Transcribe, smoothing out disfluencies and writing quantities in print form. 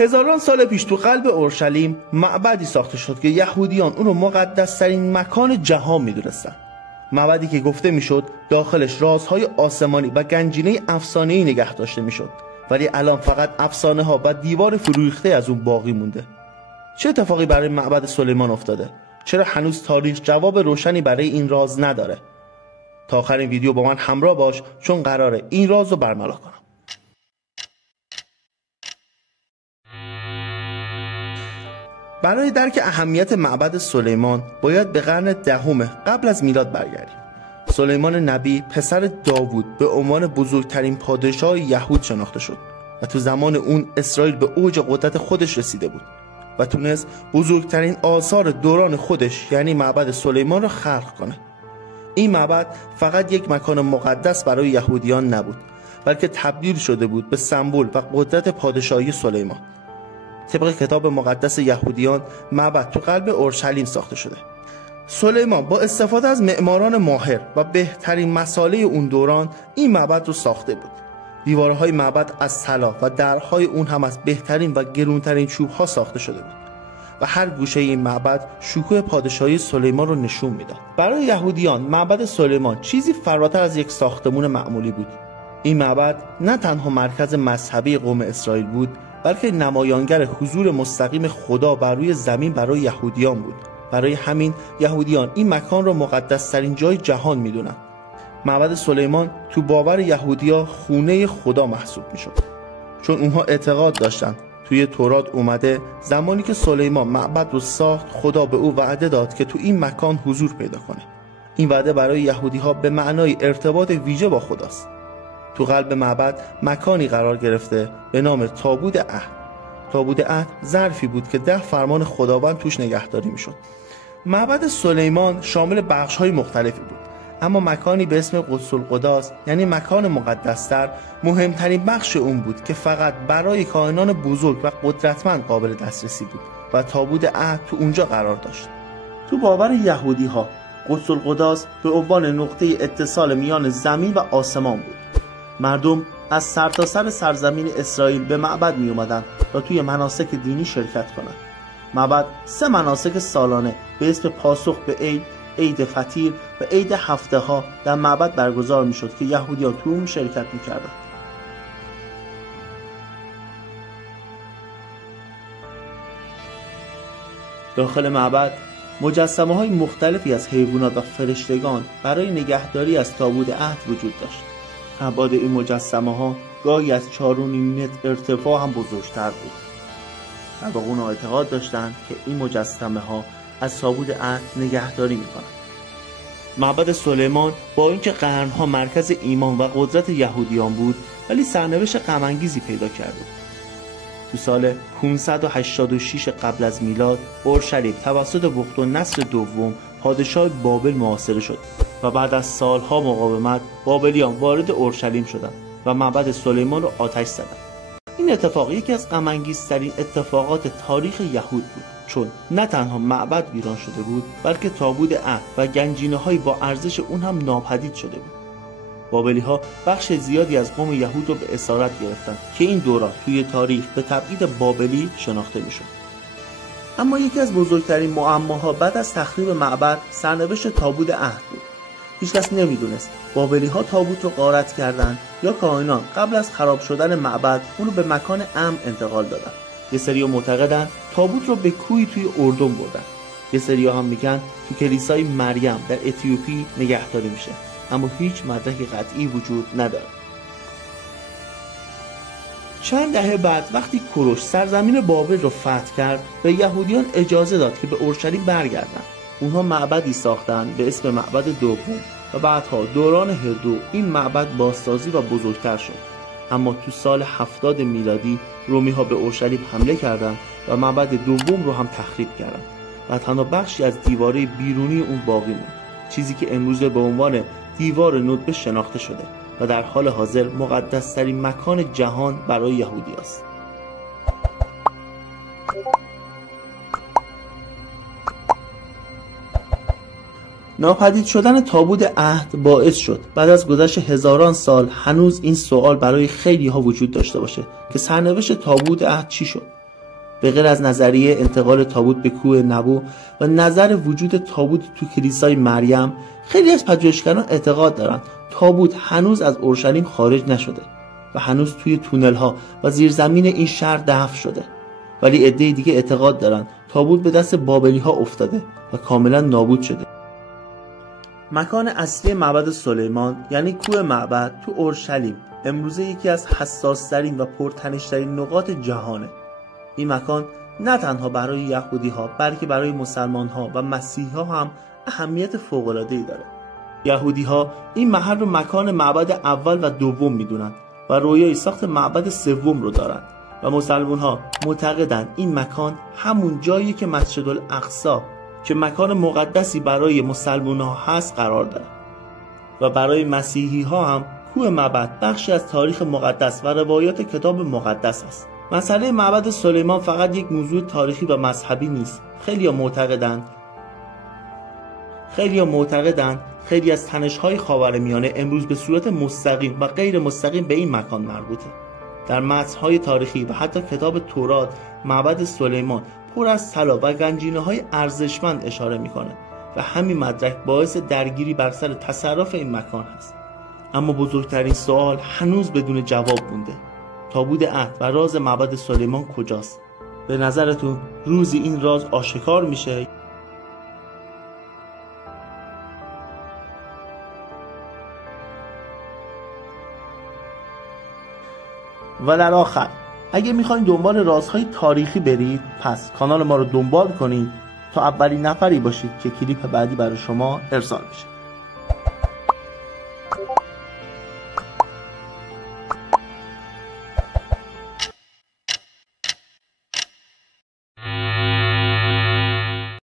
هزاران سال پیش تو قلب اورشلیم معبدی ساخته شد که یهودیان اون رو مقدس‌ترین مکان جهان می‌دونستن. معبدی که گفته میشد داخلش رازهای آسمانی و گنجینه افسانه‌ای نگه داشته میشد، ولی الان فقط افسانه‌ها و دیوار فروریخته از اون باقی مونده. چه اتفاقی برای معبد سلیمان افتاده؟ چرا هنوز تاریخ جواب روشنی برای این راز نداره؟ تا آخرین ویدیو با من همراه باش، چون قراره این راز رو برملا کنم. برای درک اهمیت معبد سلیمان باید به قرن دهم قبل از میلاد برگردیم. سلیمان نبی پسر داوود به عنوان بزرگترین پادشاه یهود شناخته شد و تو زمان اون اسرائیل به اوج قدرت خودش رسیده بود و تونست بزرگترین آثار دوران خودش یعنی معبد سلیمان را خلق کنه. این معبد فقط یک مکان مقدس برای یهودیان نبود، بلکه تبدیل شده بود به سمبل و قدرت پادشاهی سلیمان. طبق کتاب مقدس یهودیان معبد تو قلب اورشلیم ساخته شده. سلیمان با استفاده از معماران ماهر و بهترین مساله اون دوران این معبد رو ساخته بود. دیوارهای معبد از طلا و درهای اون هم از بهترین و گرونترین چوب‌ها ساخته شده بود و هر گوشه این معبد شکوه پادشاهی سلیمان رو نشون میداد. برای یهودیان معبد سلیمان چیزی فراتر از یک ساختمان معمولی بود. این معبد نه تنها مرکز مذهبی قوم اسرائیل بود، بلکه نمایانگر حضور مستقیم خدا بر روی زمین برای یهودیان بود. برای همین یهودیان این مکان را مقدس‌ترین جای جهان می‌دونن. معبد سلیمان تو باور یهودی‌ها خونه خدا محسوب می‌شد، چون اونها اعتقاد داشتن توی تورات اومده زمانی که سلیمان معبد رو ساخت خدا به او وعده داد که تو این مکان حضور پیدا کنه. این وعده برای یهودی‌ها به معنای ارتباط ویژه با خداست. تو قلب معبد مکانی قرار گرفته به نام تابوت عهد. تابوت عهد ظرفی بود که 10 فرمان خداوند توش نگهداری میشد. معبد سلیمان شامل بخش‌های مختلفی بود، اما مکانی به اسم قدس القدس یعنی مکان مقدس‌تر مهمترین بخش اون بود که فقط برای کاهنان بزرگ و قدرتمند قابل دسترسی بود و تابوت عهد تو اونجا قرار داشت. تو باور یهودی‌ها قدس القدس به عنوان نقطه اتصال میان زمین و آسمان بود. مردم از سرتاسر سرزمین اسرائیل به معبد می اومدن و توی مناسک دینی شرکت کنند. معبد 3 مناسک سالانه به اسم پاسخ به عید، عید فطیر و عید هفته ها در معبد برگزار می شد که یهودیان تو اون شرکت می کردن. داخل معبد مجسمه های مختلفی از حیوانات و فرشتگان برای نگهداری از تابوت عهد وجود داشت. ابعاد این مجسمه ها گاهی از 4.5 متر ارتفاع هم بزرگتر بود. و با اون اعتقاد داشتند که این مجسمه ها از تابوت عهد نگهداری میکنند. معبد سلیمان با اینکه قرنها مرکز ایمان و قدرت یهودیان بود، ولی سرنوشت غم انگیزی پیدا کرده. تو سال 586 قبل از میلاد اورشلیم توسط بختالنصر دوم پادشاه بابل محاصره شد و بعد از سالها مقاومت بابلیان وارد اورشلیم شدند و معبد سلیمان را آتش زدند. این اتفاق یکی از غم انگیزترین اتفاقات تاریخ یهود بود، چون نه تنها معبد ویران شده بود، بلکه تابوت عهد و گنجینه‌های با ارزش اون هم ناپدید شده بود. بابلی‌ها بخش زیادی از قوم یهود رو به اسارت گرفتند که این دوران توی تاریخ به تبعید بابلی شناخته می‌شد. اما یکی از بزرگترین معماها بعد از تخریب معبد سرنوشت تابوت عهد بود. هیچکس نمیدونست بابلی‌ها تابوت رو غارت کردند یا کاهنان قبل از خراب شدن معبد اون رو به مکان امن انتقال دادن. یه سری‌ها معتقدن تابوت رو به کوهی توی اردن بردن. یه سری‌ها هم میگن تو کلیسای مریم در اتیوپی نگهداری میشه، اما هیچ مدرک قطعی وجود نداره. چند دهه بعد وقتی کوروش سرزمین بابل رو فتح کرد، به یهودیان اجازه داد که به اورشلیم برگردن. اونها معبدی ساختن به اسم معبد دوم و بعدها دوران هردو این معبد بازسازی و بزرگتر شد. اما تو سال 70 میلادی رومی‌ها به اورشلیم حمله کردند و معبد دوم رو هم تخریب کردند و تنها بخشی از دیواره بیرونی اون باقی موند، چیزی که امروزه به عنوان دیوار ندبه شناخته شده و در حال حاضر مقدس‌ترین مکان جهان برای یهودی است. ناپدید شدن تابوت عهد باعث شد بعد از گذشت هزاران سال هنوز این سوال برای خیلی ها وجود داشته باشه که سرنوشت تابوت عهد چی شد؟ به غیر از نظریه انتقال تابوت به کوه نبو و نظر وجود تابوت تو کلیسای مریم، خیلی از پژوهشگران اعتقاد دارند تابوت هنوز از اورشلیم خارج نشده و هنوز توی تونل ها و زیرزمین این شهر دفن شده. ولی عده دیگه اعتقاد دارن تابوت به دست بابلی ها افتاده و کاملا نابود شده. مکان اصلی معبد سلیمان یعنی کوه معبد تو اورشلیم امروزه یکی از حساس‌ترین و پرتنش‌ترین نقاط جهانه. این مکان نه تنها برای یهودی ها بلکه برای مسلمان ها و مسیحی ها هم اهمیت فوق‌العاده‌ای داره. یهودی ها این محل رو مکان معبد اول و دوم میدونن و رویای ساخت معبد سوم رو دارن و مسلمان ها معتقدن این مکان همون جایی که مسجد الاقصی که مکان مقدسی برای مسلمان ها هست قرار داره و برای مسیحی ها هم کوه معبد بخشی از تاریخ مقدس و روایات کتاب مقدس است. مسئله معبد سلیمان فقط یک موضوع تاریخی و مذهبی نیست. خیلی‌ها معتقدند خیلی از تنش‌های خاورمیانه امروز به صورت مستقیم و غیر مستقیم به این مکان مربوطه. در متن‌های تاریخی و حتی کتاب تورات معبد سلیمان پر از طلا و گنجینه‌های ارزشمند اشاره می‌کنه و همین مدرک باعث درگیری بر سر تصرف این مکان هست. اما بزرگترین سوال هنوز بدون جواب مونده. تابوت عهد و راز معبد سلیمان کجاست؟ به نظرتون روزی این راز آشکار میشه؟ و در آخر اگه میخواین دنبال رازهای تاریخی برید، پس کانال ما رو دنبال کنید تا اولین نفری باشید که کلیپ بعدی برای شما ارسال میشه.